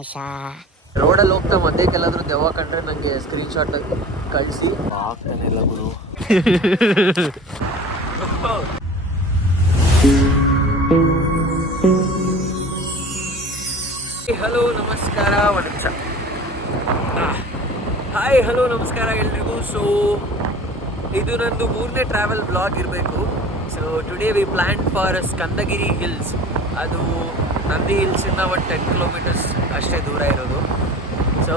ಗಣೇಶ. ರೋಡಲ್ಲಿ ಹೋಗ್ತಾ ಮಧ್ಯೆ ಕೆಲಾದ್ರೂ ದೆವ್ವ ಕಂಡ್ರೆ ನನಗೆ ಸ್ಕ್ರೀನ್ ಶಾಟ್ ಕಳಿಸಿ. ಆಗ್ತಾನೆ ಇಲ್ಲ ಗುರು. ಹಲೋ ನಮಸ್ಕಾರ, ಒಂದು ನಿಮಿಷ. ಹಾಯ್ ಹಲೋ ನಮಸ್ಕಾರ ಎಲ್ರಿಗೂ. ಸೊ ಇದು ನಂದು 3ನೇ ಟ್ರಾವೆಲ್ ಬ್ಲಾಗ್ ಇರಬೇಕು. So today we plan for Skandagiri hills. ಅದು ನಂದಿ ಹಿಲ್ಸಿಂದ ಒಂದು 10 ಕಿಲೋಮೀಟರ್ಸ್ ಅಷ್ಟೇ ದೂರ ಇರೋದು. ಸೊ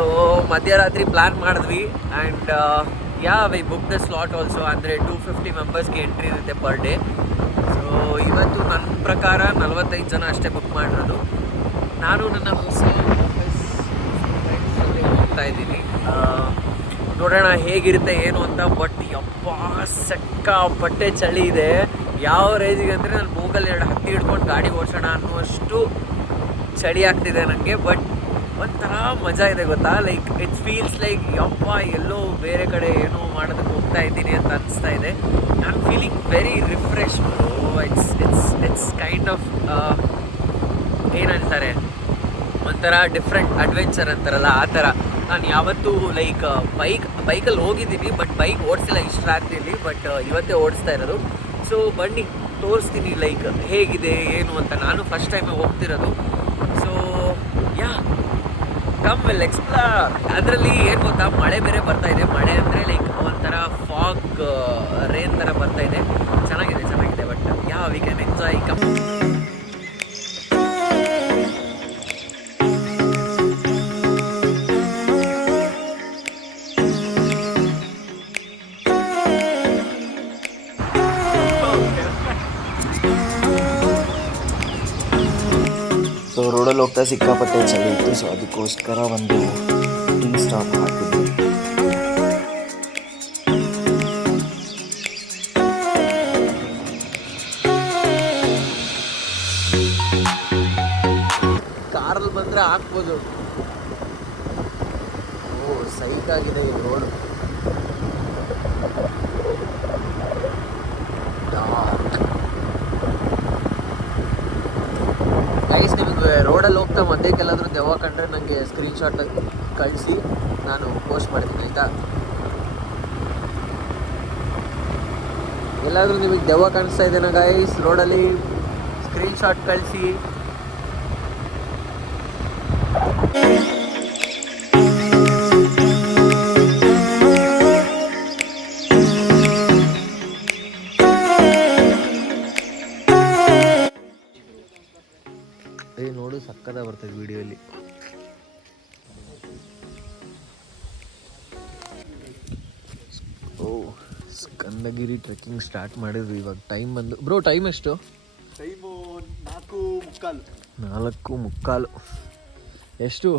ಮಧ್ಯರಾತ್ರಿ ಪ್ಲ್ಯಾನ್ ಮಾಡಿದ್ವಿ and we book the slot also. ಅಂದರೆ 250 ಮೆಂಬರ್ಸ್ಗೆ ಎಂಟ್ರಿ ಇರುತ್ತೆ ಪರ್ ಡೇ. ಸೊ ಇವತ್ತು ನನ್ನ ಪ್ರಕಾರ 45 ಜನ ಅಷ್ಟೇ ಬುಕ್ ಮಾಡಿರೋದು. ನಾನು ನನ್ನ ಹೊಸ ಆಫೀಸ್ ಫ್ರೆಂಡ್ಸಲ್ಲಿ ಹೋಗ್ತಾ ಇದ್ದೀನಿ. ನೋಡೋಣ ಹೇಗಿರುತ್ತೆ ಏನು ಅಂತ. ಬಟ್ ಯಪ್ಪ ಸಿಕ್ಕಾಪಟ್ಟೆ ಚಳಿ ಇದೆ. ಯಾವ ರೇಂಜಿಗೆ ಅಂದರೆ ನಾನು ಮೂಗಲ್ಲಿ 2 ಹತ್ತಿ ಹಿಡ್ಕೊಂಡು ಗಾಡಿ ಓಡಿಸೋಣ ಅನ್ನುವಷ್ಟು ಚಳಿ ಆಗ್ತಿದೆ ನನಗೆ. ಬಟ್ ಒಂಥರ ಮಜಾ ಇದೆ ಗೊತ್ತಾ. ಲೈಕ್ ಇಟ್ಸ್ ಫೀಲ್ಸ್ ಲೈಕ್ ಯಪ್ಪ ಎಲ್ಲೋ ಬೇರೆ ಕಡೆ ಏನೋ ಮಾಡೋದಕ್ಕೆ ಹೋಗ್ತಾ ಇದ್ದೀನಿ ಅಂತ ಅನಿಸ್ತಾ ಇದೆ. I am feeling very refresh. It's kind of ಏನಂತಾರೆ, ಒಂಥರ ಡಿಫ್ರೆಂಟ್ ಅಡ್ವೆಂಚರ್ ಅಂತಾರಲ್ಲ ಆ ಥರ. ನಾನು ಯಾವತ್ತೂ ಲೈಕ್ ಬೈಕಲ್ಲಿ ಹೋಗಿದ್ದೀನಿ, ಬಟ್ ಬೈಕ್ ಓಡಿಸಿಲ್ಲ ಇಷ್ಟು ರಾತ್ರಿಯಲ್ಲಿ. ಬಟ್ ಇವತ್ತೇ ಓಡಿಸ್ತಾ ಇರೋದು. ಸೊ ಬನ್ನಿ ತೋರಿಸ್ತೀನಿ ಲೈಕ್ ಹೇಗಿದೆ ಏನು ಅಂತ. ನಾನು ಫಸ್ಟ್ ಟೈಮ್ ಹೋಗ್ತಿರೋದು. So come will explore. ಅದರಲ್ಲಿ ಏನು ಗೊತ್ತಾ, ಮಳೆ ಬೇರೆ ಬರ್ತಾ ಇದೆ. ಮಳೆ ಅಂದರೆ ಲೈಕ್ ಒಂಥರ ಫಾಗ್ ರೇನ್ ಥರ ಬರ್ತಾ ಇದೆ. ಚೆನ್ನಾಗಿದೆ. But we can enjoy. So ರೋಡಲ್ಲಿ ಹೋಗ್ತಾ ಸಿಕ್ಕಾಪಟ್ಟೆ ಚಳಿ ಇತ್ತು. ಸೊ ಅದಕ್ಕೋಸ್ಕರ ಒಂದು ಟೀ ಸ್ಟಾಪ್ ಹಾಕಿದ್ವಿ. ಕಾರಲ್ಲಿ ಬಂದರೆ ಹಾಕ್ಬೋದು. ಓ ಸೈಕ್ ಆಗಿದೆ ಈ ರೋಡ್. ಗೈಸ್, ನಿಮಗೆ ರೋಡಲ್ಲಿ ಹೋಗ್ತಾ ಮಧ್ಯೆ ಕೆಲಾದ್ರೂ ದೆವ್ವ ಕಂಡ್ರೆ ನನಗೆ ಸ್ಕ್ರೀನ್ ಶಾಟ್ ಕಳಿಸಿ, ನಾನು ಪೋಸ್ಟ್ ಮಾಡ್ತೀನಿ ಆಯಿತಾ. ಎಲ್ಲಾದರೂ ನಿಮಗೆ ದೆವ್ವ ಕಾಣಿಸ್ತಾ ಇದೆನಾ ಗೈಸ್ ರೋಡಲ್ಲಿ, ಸ್ಕ್ರೀನ್ ಶಾಟ್ ಕಳಿಸಿ. ನೋಡು ಸಕ್ಕದ ಬರ್ತದೆ ವಿಡಿಯೋಲಿ. ಓ ಸ್ಕಂದಗಿರಿ ಟ್ರೆಕ್ಕಿಂಗ್ ಸ್ಟಾರ್ಟ್ ಮಾಡಿದ್ವಿ. ಇವಾಗ ಟೈಮ್ ಬಂದು ಬ್ರೋ, ಟೈಮ್ ಎಷ್ಟು? ಟೈಮು 4:45. 4:45. ಎಷ್ಟು?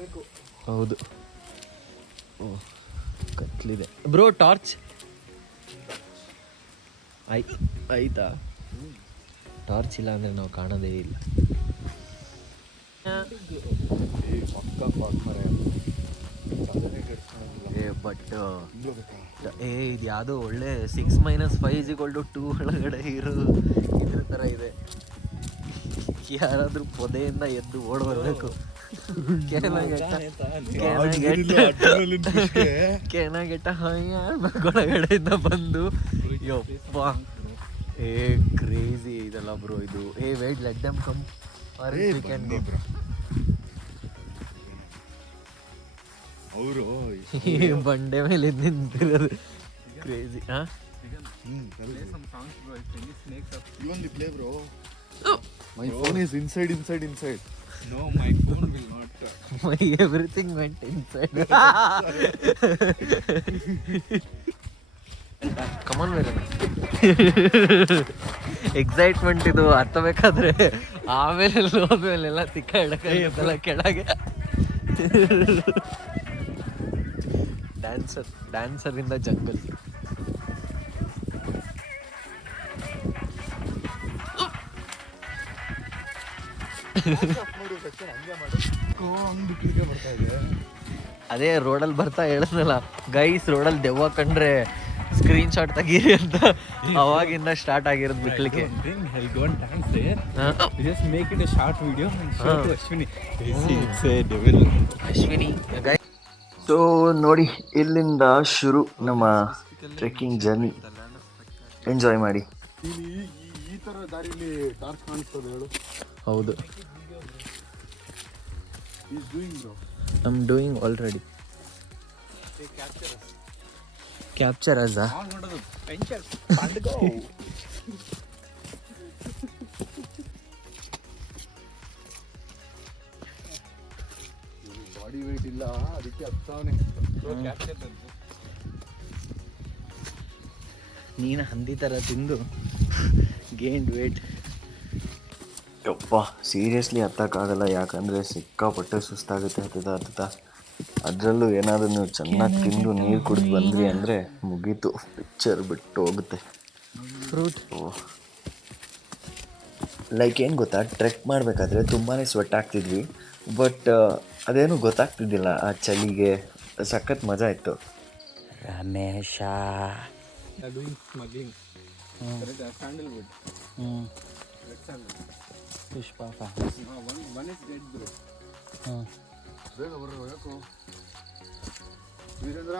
ಬೇಕು. ಹೌದು. ಓ ಕತ್ಲಿದೆ ಬ್ರೋ. ಟಾರ್ಚ್ ಆಯ್ತಾ? ಟಾರ್ಚ್ ಇಲ್ಲ ಅಂದರೆ ನಾವು ಕಾಣೋದೇ ಇಲ್ಲ. ಬಟ್ ಇದು ಯಾವುದೋ ಒಳ್ಳೆ 6 - 5 = 2 ಒಳಗಡೆ ಇದ್ರ ಥರ ಇದೆ. ಯಾರಾದರೂ ಪೊದೆಯಿಂದ ಎದ್ದು ಓಡ್ ಬರಬೇಕು. ಕೆಣಗೆಟ್ಟ ಒಳಗಡೆಯಿಂದ ಬಂದು ಯಪ್ಪ ಕ್ರೇಜಿ ಇದೆಲ್ಲ ಬ್ರೋ ಇದು. Wait, let them come or we can go. ಅವರು ಬಂಡೆ ಮೇಲೆ ನಿಂತಿರೋದು crazy. Even the play, bro. My phone is inside. No, my phone will not touch. My everything went inside. ಕಮಾನ್ ಬೇರೆ ಎಕ್ಸೈಟ್ಮೆಂಟ್ ಇದು ಹತ್ತಬೇಕಾದ್ರೆ. ಆಮೇಲೆ ಹೋದ್ಮೇಲೆಲ್ಲ ತಿಕ್ಕ ಹಿಡಕಾಗುತ್ತಲ್ಲ ಕೆಳಗೆ. ಡ್ಯಾನ್ಸರಿಂದ ಜಂಗಲ್. ಅದೇ ರೋಡಲ್ಲಿ ಬರ್ತಾ ಹೇಳಿದ್ನಲ್ಲ ಗೈಸ್, ರೋಡಲ್ಲಿ ದೆವ್ವ ಕಂಡ್ರೆ ಸ್ಕ್ರೀನ್ ಶಾಟ್ ತೆಗೀರಿ ಅಂತ ಅವಾಗಿಂದ ಸ್ಟಾರ್ಟ್ ಆಗಿರೋದು ಬಿಡ್ಲಿಕ್ಕೆ. I'll go and dance there. Just make it a short video and show to Ashwini. It's a devil. Ashwini so ನೋಡಿ, ಇಲ್ಲಿಂದ ಶುರು ನಮ್ಮ ಟ್ರೆಕ್ಕಿಂಗ್ ಜರ್ನಿ. ಎಂಜಾಯ್ ಮಾಡಿ. ಈ ತರ ದಾರಿಲಿ ಟಾರ್ಚ್ ಕಾಣಿಸ್ತದೆ ಹೇಳು. ಹೌದು, He's doing bro. I'm doing already. Capture us. Body weight ಇಲ್ಲ ಅದಕ್ಕೆ ಹತ್ತಾವನೆ. ನೀನು ಹಂದಿ ಥರ ತಿಂದು ಗೇನ್ಡ್ ವೇಟ್. ಯಪ್ಪ ಸೀರಿಯಸ್ಲಿ ಹತ್ತಕ್ಕಾಗಲ್ಲ, ಯಾಕಂದರೆ ಸಿಕ್ಕಾಪಟ್ಟೆ ಸುಸ್ತಾಗುತ್ತೆ ಹತ್ತದ. ಅದರಲ್ಲೂ ಏನಾದರೂ ನೀವು ಚೆನ್ನಾಗಿ ತಿಂದು ನೀರು ಕುಡಿದು ಬಂದ್ರಿ ಅಂದರೆ ಮುಗೀತು, ಪಿಕ್ಚರ್ ಬಿಟ್ಟು ಹೋಗುತ್ತೆ. ಫ್ರೂಟ್ ಲೈಕ್ ಏನು ಗೊತ್ತಾ, ಟ್ರೆಕ್ ಮಾಡಬೇಕಾದ್ರೆ ತುಂಬಾ ಸ್ವೆಟ್ ಆಗ್ತಿದ್ವಿ, ಬಟ್ ಅದೇನು ಗೊತ್ತಾಗ್ತಿದ್ದಿಲ್ಲ ಆ ಚಳಿಗೆ. ಸಖತ್ ಮಜಾ ಇತ್ತು. Ramesh doing smuggling. Sandalwood. Red sandalwood. Pushpa One is dead bro. ಬೇಗ ಬರ್ರೋ ಯಾಕೋ ವೀರೇಂದ್ರ.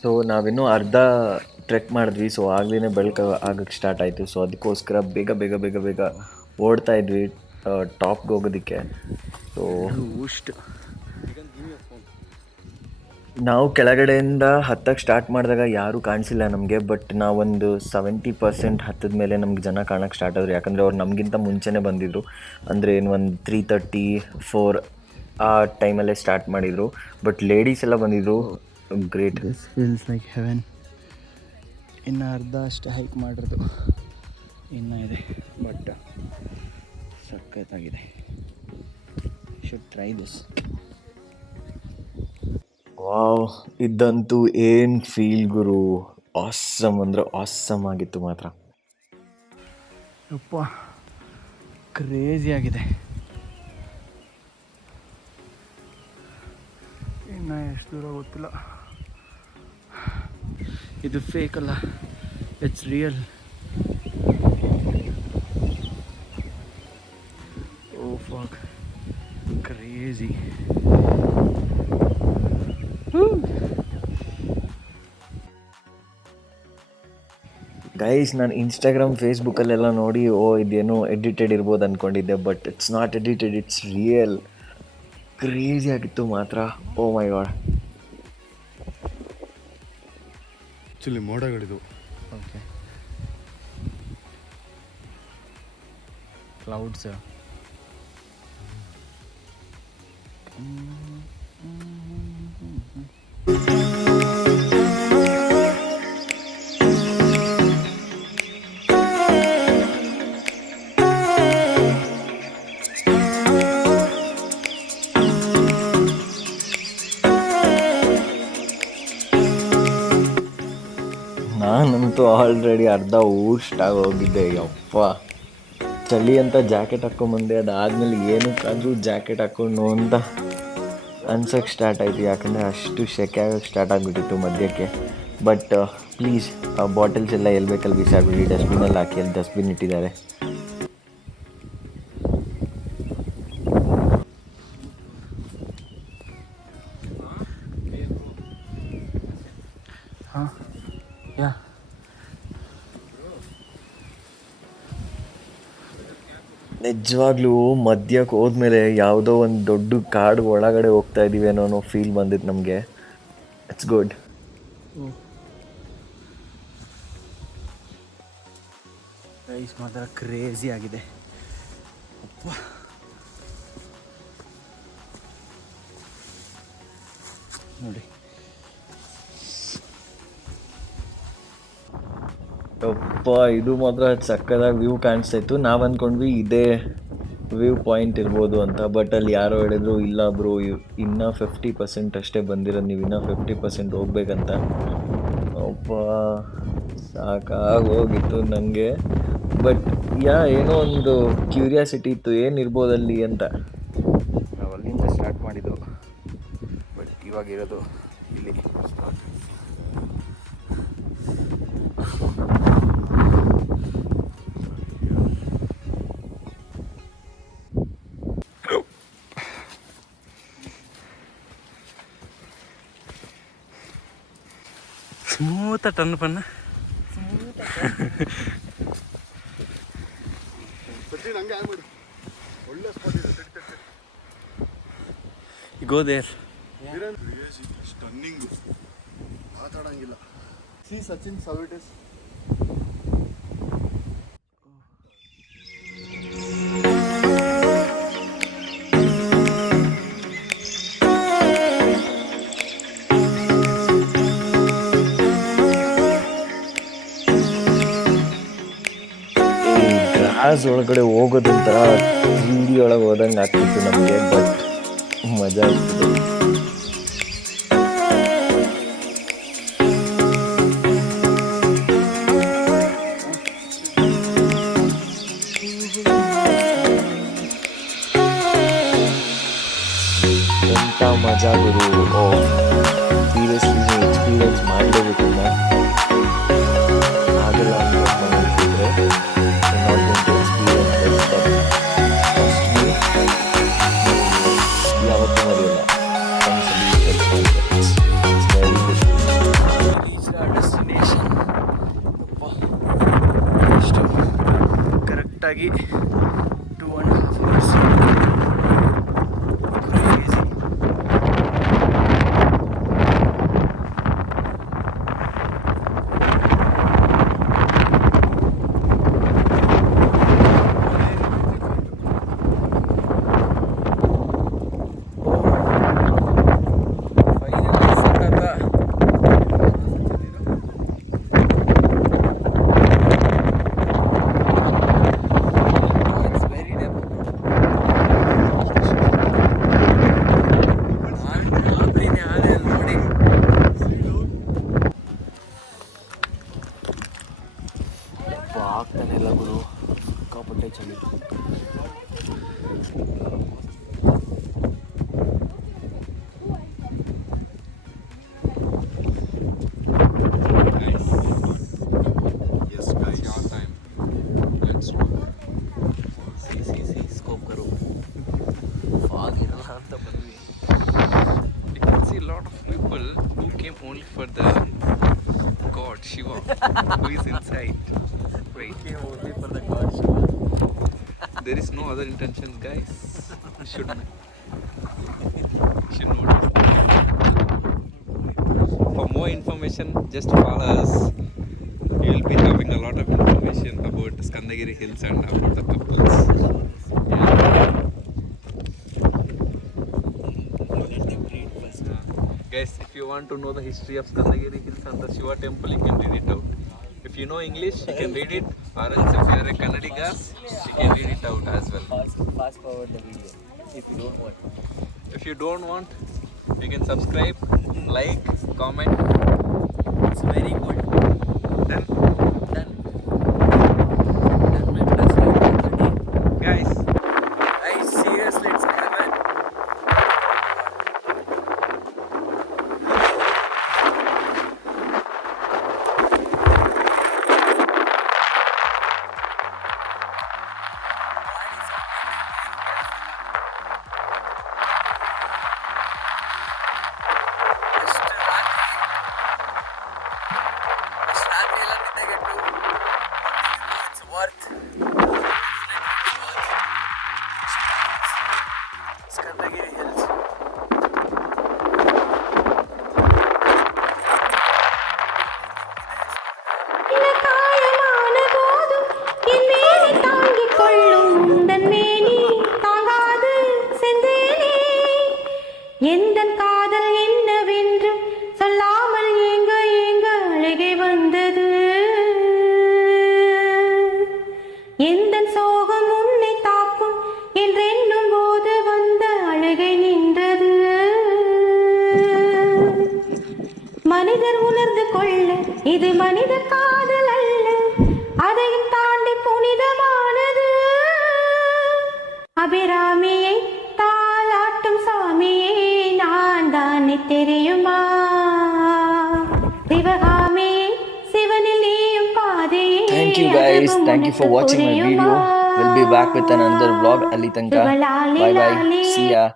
ಸೊ ನಾವಿನ್ನೂ ಅರ್ಧ ಟ್ರೆಕ್ ಮಾಡಿದ್ವಿ. ಸೊ ಆಗಲೇ ಬೆಳಕು ಆಗಕ್ಕೆ ಸ್ಟಾರ್ಟ್ ಆಯಿತು. ಸೊ ಅದಕ್ಕೋಸ್ಕರ ಬೇಗ ಓಡ್ತಾ ಇದ್ವಿ ಟಾಪ್ಗೆ ಹೋಗೋದಕ್ಕೆ. ಸೊ ನಾವು ಕೆಳಗಡೆಯಿಂದ ಹತ್ತಕ್ಕೆ ಸ್ಟಾರ್ಟ್ ಮಾಡಿದಾಗ ಯಾರೂ ಕಾಣಿಸಿಲ್ಲ ನಮಗೆ, ಬಟ್ ನಾವೊಂದು 70% ಹತ್ತದ ಮೇಲೆ ನಮ್ಗೆ ಜನ ಕಾಣೋಕ್ಕೆ ಸ್ಟಾರ್ಟ್ ಆದರು. ಯಾಕಂದರೆ ಅವ್ರು ನಮಗಿಂತ ಮುಂಚೆನೇ ಬಂದಿದ್ದರು. ಅಂದರೆ ಏನು ಒಂದು 3:34 ಆ ಟೈಮಲ್ಲೇ ಸ್ಟಾರ್ಟ್ ಮಾಡಿದರು. ಬಟ್ ಲೇಡೀಸ್ ಎಲ್ಲ ಬಂದಿದ್ದರು. Great. This feels like Heaven. ಇನ್ನು ಅರ್ಧ ಅಷ್ಟೇ ಹೈಕ್ ಮಾಡಿರೋದು, ಇನ್ನೂ ಇದೆ, ಬಟ್ ಸಖತ್ತಾಗಿದೆ. Should try this. ವಾವ್, ಇದಂತೂ ಏನು ಫೀಲ್ ಗುರು. ಆಸಮ್ ಅಂದರೆ ಆಸಮ್ ಆಗಿತ್ತು ಮಾತ್ರ. ಯಪ್ಪ ಕ್ರೇಜಿ ಆಗಿದೆ. ಇನ್ನು ಎಷ್ಟು ದೂರ ಗೊತ್ತಿಲ್ಲ. ಇದು ಫೇಕ್ ಅಲ್ಲ, it's real. Oh fuck, crazy. Guys, ನಾನು ಇನ್ಸ್ಟಾಗ್ರಾಮ್ ಫೇಸ್ಬುಕ್ಕಲ್ಲೆಲ್ಲ ನೋಡಿ ಇದೇನೋ ಎಡಿಟೆಡ್ ಇರ್ಬೋದು ಅಂದ್ಕೊಂಡಿದ್ದೆ, but it's not edited, it's real. Crazy ಆಗಿತ್ತು ಮಾತ್ರ. Oh my god. ಆ್ಯಕ್ಚುಲಿ ಮೋಡಗಳಿದು. Okay, clouds. ನಾನಂತೂ ಆಲ್ರೆಡಿ ಅರ್ಧ ಊಷ್ಟಾಗಿ ಹೋಗಿದ್ದೆ. ಯಪ್ಪ ಚಳಿ ಅಂತ ಜಾಕೆಟ್ ಹಾಕ್ಕೊಂಬಂದೆ. ಅದಾದಮೇಲೆ ಏನಕ್ಕಾದರೂ ಜಾಕೆಟ್ ಹಾಕ್ಕೊಂಡು ಅಂತ ಅನ್ಸೋಕ್ಕೆ ಸ್ಟಾರ್ಟ್ ಆಯಿತು, ಯಾಕಂದರೆ ಅಷ್ಟು ಸೆಕೆ ಆಗೋಕ್ಕೆ ಸ್ಟಾರ್ಟ್ ಆಗಿಬಿಟ್ಟಿತ್ತು ಮಧ್ಯಕ್ಕೆ. ಬಟ್ ಪ್ಲೀಸ್ ಆ ಬಾಟಲ್ಸ್ ಎಲ್ಲ ಎಲ್ಲಿ ಬೇಕಲ್ಲಿ ಬಿಸಾಡ್ಬಿಡಿ. ಡಸ್ಟ್ಬಿನಲ್ಲಿ ಹಾಕಿ, ಅಲ್ಲಿ ಡಸ್ಟ್ಬಿನ್ ಇಟ್ಟಿದ್ದಾರೆ. ಹಾಂ ಯಾ ನಿಜವಾಗ್ಲೂ ಮಧ್ಯಕ್ಕೆ ಹೋದ್ಮೇಲೆ ಯಾವುದೋ ಒಂದು ದೊಡ್ಡ ಕಾಡು ಒಳಗಡೆ ಹೋಗ್ತಾ ಇದ್ದೀವಿ ಅನ್ನೋ ಫೀಲ್ ಬಂದಿತ್ತು ನಮಗೆ. It's good. ರೈಸ್ ಮಾತ್ರ ಕ್ರೇಜಿ ಆಗಿದೆ. ನೋಡಿ, ಅಪ್ಪ ಇದು ಮಾತ್ರ ಸಕ್ಕದಾಗಿ ವ್ಯೂ ಕಾಣಿಸ್ತಾ ಇತ್ತು. ನಾವು ಅಂದ್ಕೊಂಡ್ವಿ ಇದೇ ವ್ಯೂ ಪಾಯಿಂಟ್ ಇರ್ಬೋದು ಅಂತ, ಬಟ್ ಅಲ್ಲಿ ಯಾರೋ ಹೇಳಿದ್ರು ಇಲ್ಲ ಬ್ರೋ, ಇನ್ನೂ 50% ಅಷ್ಟೇ ಬಂದಿರೋದು, ನೀವು ಇನ್ನೂ 50% ಹೋಗ್ಬೇಕಂತ. ಅಪ್ಪ ಸಾಕಾಗೋಗಿತ್ತು ನನಗೆ. ಬಟ್ ಏನೋ ಒಂದು ಕ್ಯೂರಿಯಾಸಿಟಿ ಇತ್ತು, ಏನಿರ್ಬೋದು ಅಲ್ಲಿ ಅಂತ. ನಾವು ಅಲ್ಲಿಂದ ಸ್ಟಾರ್ಟ್ ಮಾಡಿದ್ದು, ಬಟ್ ಇವಾಗಿರೋದು ಇಲ್ಲಿ. ஸ்மூத்தாக டர்ன் பண்ண. Go there. Stunning. ಮಾತಾಡಂಗಿಲ್ಲ. See Sachin how it is. Grass ಒಳಗಡೆ ಹೋಗೋದಂತರ 3D ಒಳಗೆ ಹೋದಂಗೆ ಆಗ್ತಿತ್ತು ನಮಗೆ, ಬಟ್ ಮಜಾ ಆಗ್ತಿದೆ. ಎಂಥ ಮಜಾ ಗುರು. ಸೀರಿಯಸ್ಲಿ ಎಕ್ಸ್ಪೀರಿಯನ್ಸ್ ಮಾಡಲೇಬೇಕು. ಆಗಲ್ಲ ಅಂದ್ಕೊಂಡಿದ್ರೆ not going to experience this, but trust me, ಯಾವತ್ತೂ ಮರೆಯಲ್ಲ. It's very good. Reached our destination. ಎಷ್ಟು ಕರೆಕ್ಟಾಗಿ 2.5 hours. Crazy. ಆಗ್ತಾನೆ ಇಲ್ಲ ಗುರು, ಸಿಕ್ಕಾಪಟ್ಟೆ ಚಳಿ. ಸ್ಕೋಪ್ ಕರು ಫಾಗ್ ಇರಲ್ಲ ಅಂತ ಬಂದ್ವಿ. You can see a lot of people who came only for the god Shiva who is inside. Wait, Came only for the god. there is no other intentions, guys. You should notice. For more information, just follow us. You will be having a lot of information about Skandagiri Hills and about the couples. Guys, if you want to know the history of Skandagiri Hills and the Shiva temple, you can read it out. If you know English, you can read it. Or else if you are a Kannadiga, you can read it out as well. Fast forward the video if you don't want. If you don't want, you can subscribe, like, comment. It's very good. Then, Done. Done my plus life for today. guys, Seriously, it's heaven. ರಾತ್ರಿ ಎಲ್ಲ ನಿದ್ದೆಗೆಟ್ಟು it's worth. Skandagiri Hills. காயமான போதும் என் மேனி தாங்கிக் கொள்ளும் உந்தன் மேனி தாங்காது செந்தேனே. எந்தன் காதல் என்னவென்று சொல்லாமல் ஏங்க ஏங்க அழகே வந்தது. எந்தன் சோகம் உன்னை தாக்கும் என்றென்னும் போது வந்த அழகை நின்றது. மனிதர் உணர்ந்து கொள்ள இது மனித காதல் அல்ல, அதையும் தாண்டி புனிதமானது. அபிராமியை தாலாட்டும் சாமியே நான் தானே தெரியுமா? சிவகாமியை சிவனில் நீயும் பாதையே. Thank you guys. Thank you for watching my video. We'll be back with another vlog. Ali Tanka. Bye bye. See ya.